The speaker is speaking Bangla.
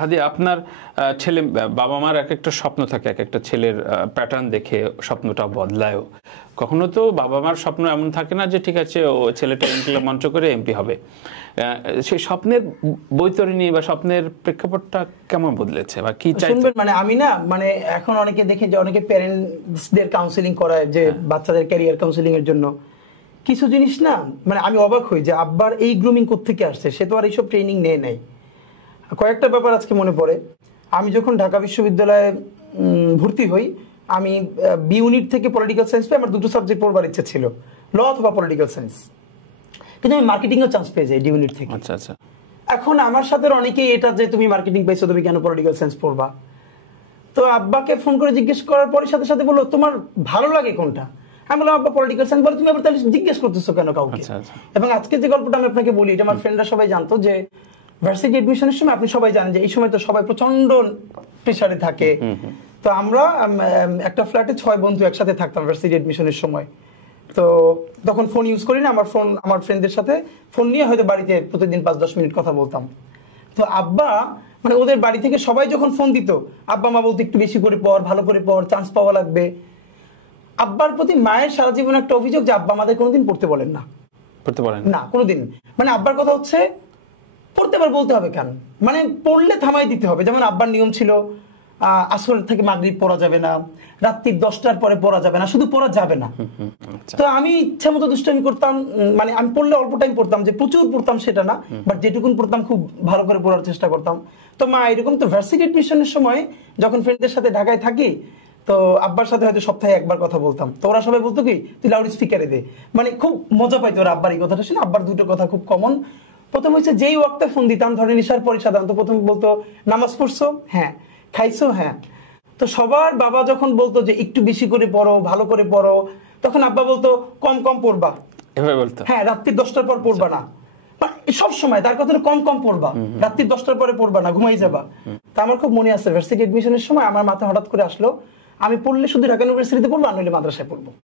হাদি, আপনার ছেলে, বাবা মার এক একটা স্বপ্ন থাকে, এক একটা ছেলের প্যাটার্ন দেখে স্বপ্নটা বদলায়ও। কখনো তো বাবা মার স্বপ্ন এমন থাকে না যে ঠিক আছে ও ছেলেটা ইনকিলাব মঞ্চ করে এমপি হবে। সেই স্বপ্নের বৈতরণী বা স্বপ্নের প্রেক্ষাপটটা কেমন বদলেছে বা কি চাইছেন? মানে আমি না, মানে এখন অনেকে দেখে যে অনেকে প্যারেন্টসদের কাউন্সিলিং করায় যে বাচ্চাদের ক্যারিয়ার কাউন্সিলিং এর জন্য। কিছু জিনিস না, মানে আমি অবাক হই যে আব্বার এই গ্রুমিং কোত্থেকে আসছে, সে তো আর এইসব ট্রেনিং নেয় নাই। কয়েকটা ব্যাপার আজকে মনে পড়ে। আমি যখন ঢাকা বিশ্ববিদ্যালয়ে ভর্তি হই, আমি বি ইউনিট থেকে পলিটিক্যাল সায়েন্স পেয়ে আমার দুটো সাবজেক্ট পড়বার ইচ্ছা ছিল, ল অথবা পলিটিক্যাল সায়েন্স, কিন্তু আমি মার্কেটিংয়েও চান্স পেয়ে যাই ডি ইউনিট থেকে। আচ্ছা আচ্ছা। এখন আমার সাথে অনেকেই এটা যে তুমি মার্কেটিং পাইছো, তুমি কেন পলিটিক্যাল সায়েন্স পড়বা? তো আব্বাকে ফোন করে জিজ্ঞেস করার পরে সাথে সাথে বললো তোমার ভালো লাগে কোনটা? আমি বললাম আব্বা পলিটিক্যাল সায়েন্স। বলে তুমি আবার তাহলে জিজ্ঞেস করতেছো কেন কাউকে? এবং আজকে যে গল্পটা আমি আপনাকে বলি, এটা আমার ফ্রেন্ডরা সবাই জানতো যে ভার্সিটি এডমিশনের সময়, আপনি সবাই জানেন যে এই সময় তো সবাই প্রচন্ড প্রেসারে থাকে। তো আমরা একটা ফ্ল্যাটে 6 বন্ধু একসাথে থাকতাম ভার্সিটি এডমিশনের সময়। তো তখন ফোন ইউজ করি না, আমার ফোন আমার ফ্রেন্ডদের সাথে ফোন নিয়ে হয়তো বাড়িতে প্রতিদিন 5-10 মিনিট কথা বলতাম। তো আব্বা, মানে ওদের বাড়ি থেকে সবাই যখন ফোন দিত, আব্বা মা বলতো একটু বেশি করে পড়, ভালো করে পড়, চান্স পাওয়া লাগবে। আব্বার প্রতি মায়ের সারা জীবন একটা অভিযোগ যে আব্বা আমাদের কোনোদিন পড়তে বলেন না, পড়তে বলেন না কোনোদিন। মানে আব্বার কথা হচ্ছে পড়তে আবার বলতে হবে কেন, মানে পড়লে থামাই দিতে হবে। যেমন আব্বার নিয়ম ছিল আসর থেকে মাগরিব পড়া যাবে না, রাত্রি 10টার পরে পড়া যাবে না, শুধু পড়া যাবে না। তো আমি ইচ্ছা মতো দুষ্টামি করতাম, মানে আমি পড়লে অল্প টাইম পড়তাম, যে প্রচুর পড়তাম সেটা না, বাট যেটুকুন পড়তাম খুব ভালো করে পড়ার চেষ্টা করতাম। তো মা এরকম। তো ভার্সিটি এডমিশনের সময় যখন ফ্রেন্ডদের সাথে ঢাকায় থাকি, তো আব্বার সাথে হয়তো সপ্তাহে একবার কথা বলতাম। তো ওরা সবাই বলতো কি তুই লাউড স্পিকারে দে, মানে খুব মজা পাইতো ওরা আব্বার এই কথাটা শুনে। আব্বার দুটো কথা খুব কমন। প্রথম হচ্ছে যেই ওয়াক্তে ফোন দিতাম, ধরেন ইশার পরে সাধারণত প্রথম বলতো নামাজ পড়ছো? হ্যাঁ। খাইছো? হ্যাঁ। তো সবার বাবা যখন বলতো যে একটু বেশি করে পড়ো, ভালো করে পড়ো, তখন আব্বা বলতো কম কম পড়বা, এভাবে বলতো। হ্যাঁ, রাত্রি 10টার পর পড়বা না, সব সময় তার কথা কম কম পড়বা, রাত্রি 10টার পরে পড়বা না, ঘুমাই যাবা। তা আমার খুব মনে আছে ভার্সিটি এডমিশনের সময় আমার মাথায় হঠাৎ করে আসলো আমি পড়লে শুধু ঢাকা ইউনিভার্সিটিতে পড়বো, আর নইলে মাদ্রাসায় পড়বো।